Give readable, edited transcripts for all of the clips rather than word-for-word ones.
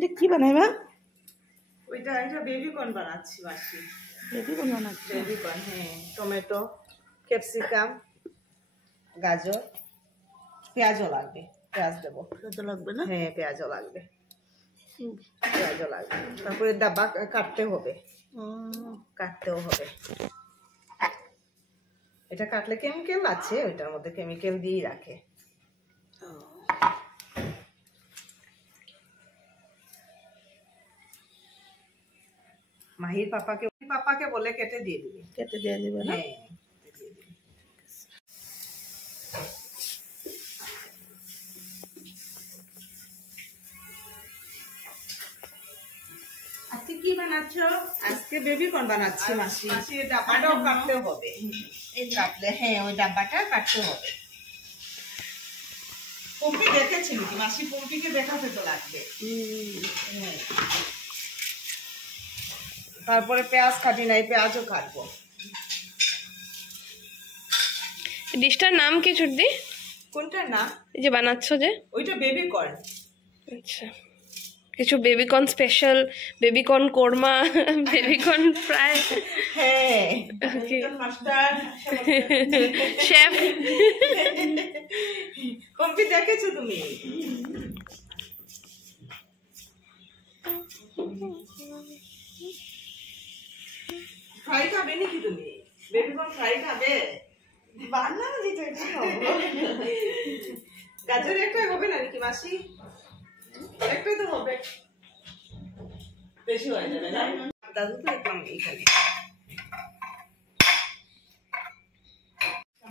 এটা কি বানাইবা? ওইটা বেবি কর্ন বানাচ্ছি মাসি। বেবি কর্ন বানাচ্ছি? বেবি কর্ন, হ্যাঁ। টমেটো, ক্যাপসিকাম, গাজর, পেঁয়াজও লাগবে। পেঁয়াজ দেবো। পেঁয়াজ লাগবে না? হ্যাঁ, পেঁয়াজও লাগবে। পেঁয়াজও লাগবে। তারপরে ডাব্বা কাটতে হবে, কাটতেও হবে। এটা কাটলে কেমিক্যাল আছে, ওইটার মধ্যে কেমিক্যাল দিয়েই রাখে। মাহির পাপাকে বলে কেটে দিয়ে দিবি। কেটে দিয়ে দিবে না? হ্যাঁ, আজকে কি বানাচ্ছ? আজকে বেবি কর্ন বানাচ্ছি মাসি। ডাব্বাটাও কাটতে হবে। এই কাটলে, হ্যাঁ, ওই ডাব্বাটা কাটতে হবে। পম্পি দেখেছিল কি মাসি? পম্পিকে দেখাতে তো লাগবে। তারপরে পেঁয়াজ কাটি নাই, পেঁয়াজও কাটবো। ডিশটার নাম কি ছুটদি? কোনটার নাম? এই যে বানাচ্ছ যে? ওইটা বেবি কর্ন। আচ্ছা, কিছু baby corn special, baby corn korma, baby corn fry. হ্যাঁ, শেফ। পম্পি দেখেছো তুমি? ফ্রাই খাবে নাকি তুমি? বেবিকর্ন ফ্রাই খাবে? বানানো দিতে গাজর একটা হবে না নাকি মাসি? একটাই তো হবে, বেশি হয়ে যাবে না? দাদু তো একদম এইখানে।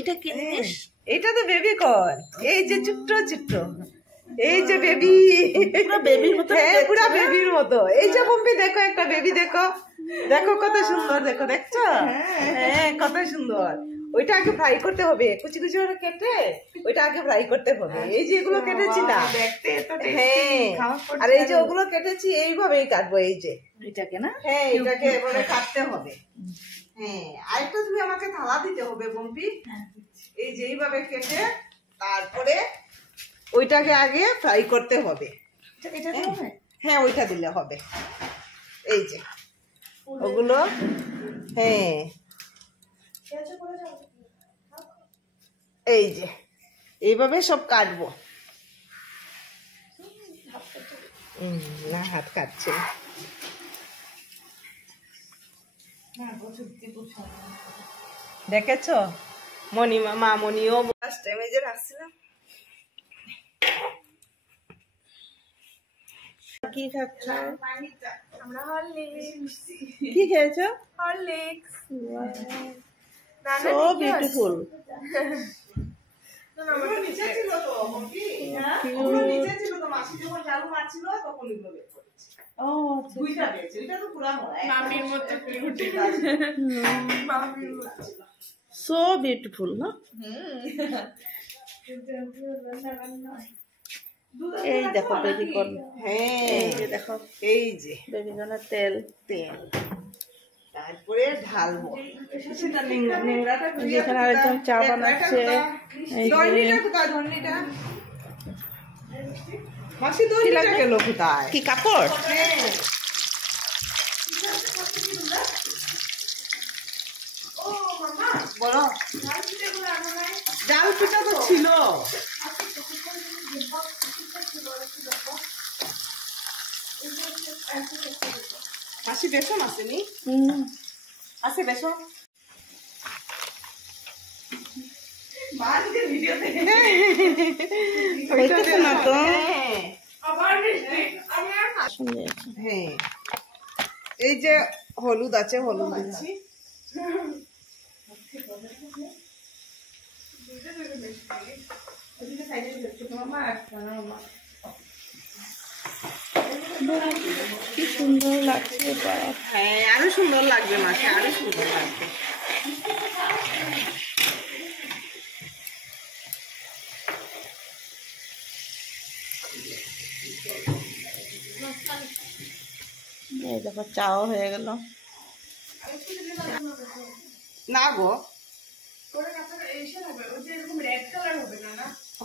এটা কি জিনিস? এটা তো বেবি কর্ন। এই যে ছোট্ট ছোট্ট, এই যে বেবি, পুরো বেবির মতো। হ্যাঁ, পুরো বেবির মতো। এই যে পম্পি দেখো, একটা বেবি দেখো, দেখো কত সুন্দর, দেখো, দেখছো? হ্যাঁ, কত সুন্দর। ওইটা আগে ফ্রাই করতে হবে, কুচি কুচি করে কেটে ওইটা আগে ফ্রাই করতে হবে। এই যে এগুলো কেটেছি না, হ্যাঁ, আর এই যে ওগুলো কেটেছি, এইভাবেই কাটবো। এই যে এটাকে না? হ্যাঁ, এটাকে এবারে কাটতে হবে। হ্যাঁ, আরেকটা তুমি আমাকে থালা দিতে হবে পম্পি। এই যে এইভাবে কেটে তারপরে ওইটাকে আগে ফ্রাই করতে হবে। হ্যাঁ, ওইটা দিলে হবে। এই যে ওগুলো, হ্যাঁ, এই যে এইভাবে সব কাটবো। না, হাত কাটছে। দেখেছো মামনিও ফার্স্ট টাইমে যে রাখছিলাম। কি খাচ্ছ? আমরা হরলিক্স। কি খেয়েছো? হরলিক্স। So beautiful. নিচে ছিল তো মম্মি, নিচে ছিল তো, মাসি যখন ঝাড়ু মারছিল তখন এগুলো বের করেছে। ও আচ্ছা, দুইটা বের, এটা তো পুরা মামির মতো কিউট। মামির মতো। সো বিউটিফুল না? এই দেখো বেবি কর্ন। হ্যাঁ, এই যে দেখো, এই যে বেবি কর্নের তেল। তারপরে ঢালবো। সেটা নেংরাটা যেখানে আরেকজন চা বানাচ্ছে। ধর্নিটা কোথায়? ধর্নিটা মাসি, ধর্নিটা গেল কোথায়? কি কাপড়? হ্যাঁ, বলো। ডাল পিঠা তো ছিল। মাসি বেসন আসেনি? আছে বেসন? হইতেছে না তো। হ্যাঁ, এই যে হলুদ আছে, হলুদ দিচ্ছি। কি সুন্দর লাগছে। হ্যাঁ, আরো সুন্দর লাগবে মাকে, আরো সুন্দর লাগবে। এই দেখো চাও হয়ে গেল। না গো,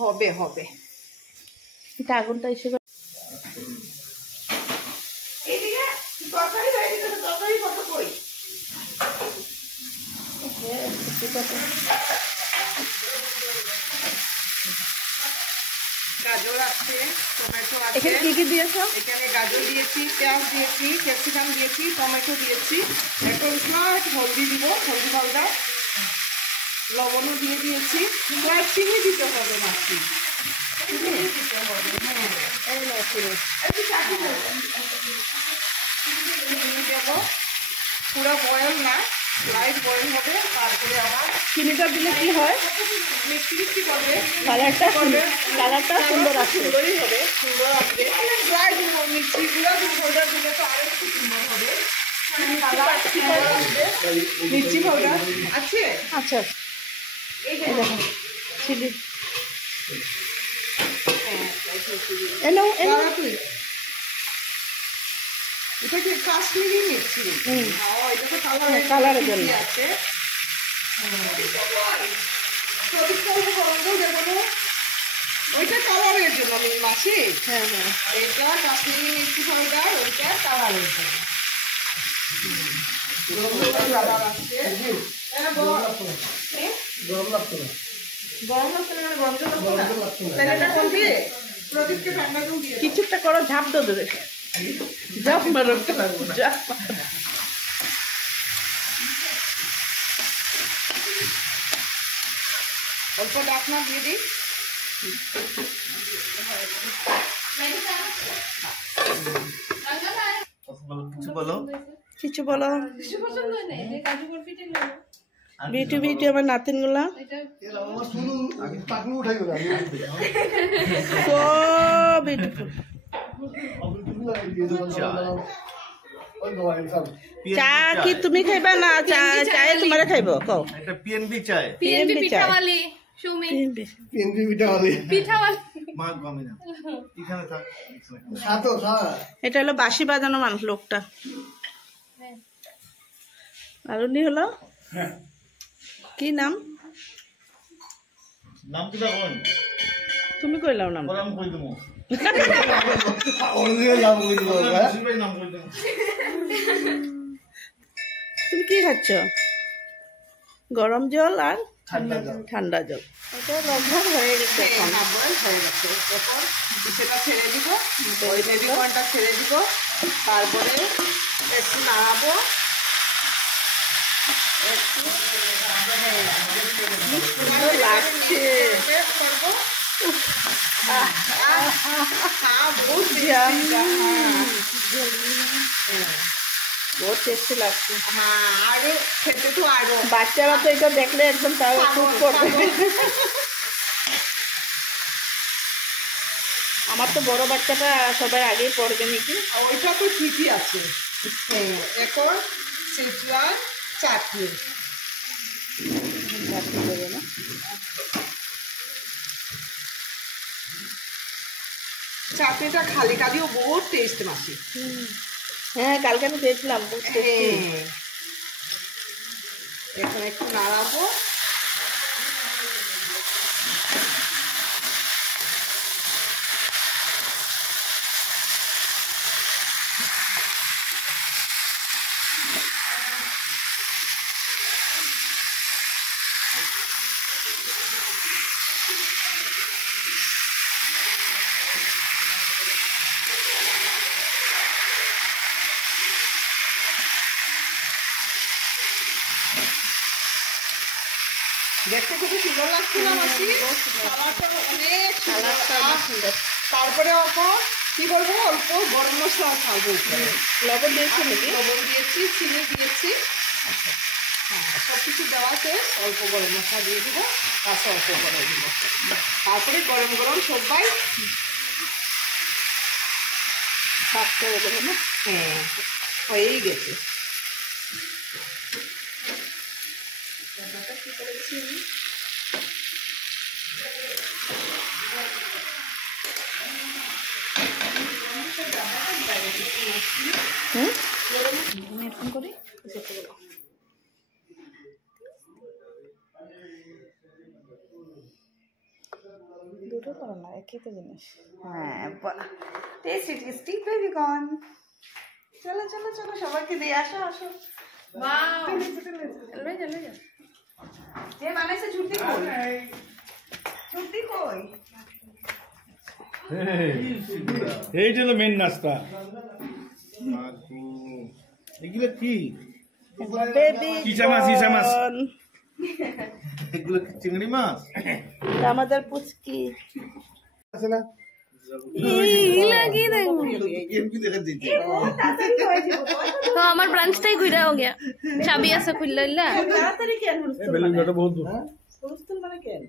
হবে হবে। এটা আগুনটা এসে তরকারি হয়ে গেছে, তরকারি কত কই? গাজর আছে, টমেটো আছে। এখানে কি কি দিয়েছো? এখানে গাজর দিয়েছি, পেঁয়াজ দিয়েছি, ক্যাপসিকাম দিয়েছি, টমেটো দিয়েছি। এখন স্লাইট হলদি দিব, হলদি পাউডার, লবণও দিয়ে দিয়েছি। স্লাইট চিনি দিতে হবে মাছি, চিনি দিতে হবে। হ্যাঁ, এই নাও চিনি। একটু চাকি দেবো, চিনি দেবো। পুরো বয়েল না, লাইট বয়েল হবে। তারপরে আবার চিনিটা দিলে কি হয়? মিষ্টি মিষ্টি করবে, কালারটা সুন্দর আসে। সুন্দরই হবে, সুন্দর আসবে। ড্রাই দিব, মিষ্টি গুঁড়া পাউডার দিলে তো আরো একটু সুন্দর হবে। মিষ্টি পাউডার আছে। আচ্ছা, এই যে এই দেখো চিলি। এনো এনো। দাঁড়া তুই, এটা কি কাশ্মীরি মিষ্টি? এটা তো কালারের জন্য। আছে। ওইটা কালারের জন্য মাসি। হ্যাঁ হ্যাঁ। এইটা কাশ্মীরি মিষ্টি পাউডার, ওইটা কালারের জন্য। কালার আছে। হ্যাঁ, বল। গরম লাগছে না, মানে গন্ধ লাগছে না। তাহলে এটা করবি? প্রদীপকে ঠান্ডা করে দিয়ে দাও। কিছু একটা করো, ঝাঁপ দো দূরে, ঝাঁপ মারো, ঝাঁপ মারো। অল্প ডাকনা দিয়ে দিই। কিছু বলো। কিছু বলো। বিউটি বিউটি আমার নাতিন গুলা সো বিউটিফুল। চা কি তুমি খাইবা না চায়ে তোমারে খাইব? কও। এটা পিএনবি চাই। পিএনবি চাই। পিঠাওয়ালি সুমি PNB। পিঠাওয়ালি মা কমে না এখানে থাক। এটা হলো বাঁশি বাজানো মানুষ লোকটা। আর উনি হলো কি নাম? নাম কি দেখুন তুমি কইলাও নাম। পরে আমি কই দেবো। নাম কই দেবো। তুমি কি খাচ্ছ? গরম জল আর ঠান্ডা জল। এটা লগ্ন হয়ে গেছে এখন। বয়েল হয়ে গেছে। এরপর সেটা ছেড়ে দিব, ওই বেবিকর্নটা ছেড়ে দিব। তারপরে একটু নাড়াবো, একটু সুন্দর লাগছে। করবো। বহুত বহুত টেস্টি লাগছে। হ্যাঁ, আরো খেতে তো আরো বাচ্চারা তো এটা দেখলে একদম তার খুব করবে। আমার তো বড় বাচ্চাটা সবাই আগেই পড়বে নাকি। ওইটা তো ঠিকই আছে। হ্যাঁ, এখন সেজওয়ান চাটনি। চাটনি দেবে না? চাটনিটা খালি খালিও বহুত টেস্ট মাসি। হ্যাঁ, কালকে আমি খেয়েছিলাম, বহুত টেস্টি। হ্যাঁ, এখন একটু নাড়াবো। দেখতে খুবই সুন্দর লাগছে না মাসি? কালারটা অনেক সুন্দর। তারপরে এখন কি করবো, অল্প গরম মশলা খাবো। লবণ দিয়েছো নাকি? লবণ দিয়েছি, চিনি দিয়েছি। হ্যাঁ, সব কিছু দেওয়া শেষ। অল্প গরম মশলা দিয়ে দেবো, তারপর অল্প গরম দিব। তারপরে গরম গরম সবাই সাফ করে দেবে না? হ্যাঁ হয়েই গেছে। আমি ফোন করি। দুটো করো না, একই তো জিনিস। হ্যাঁ, টেস্টি টেস্টি বেবিকর্ন। চলো চলো চলো সবাইকে দিয়ে আসো আসো যে মানুষে ছুটি কই ছুটি কই এইটা হলো মেন নাস্তা। এগুলো কি? বেবি ইচা মাছ, ইচা মাছ। এগুলো কি চিংড়ি মাছ? আমাদের পুচকি আছে না? এমনি দেখা দিচ্ছে। তো আমার ব্রাঞ্চটাই ঘুরে हो गया চাবি আছে খুললা ইল্লা তাড়াতাড়ি কেন বেলুন ঘাটা বহুত দূর। হুলস্থুল মানে কেন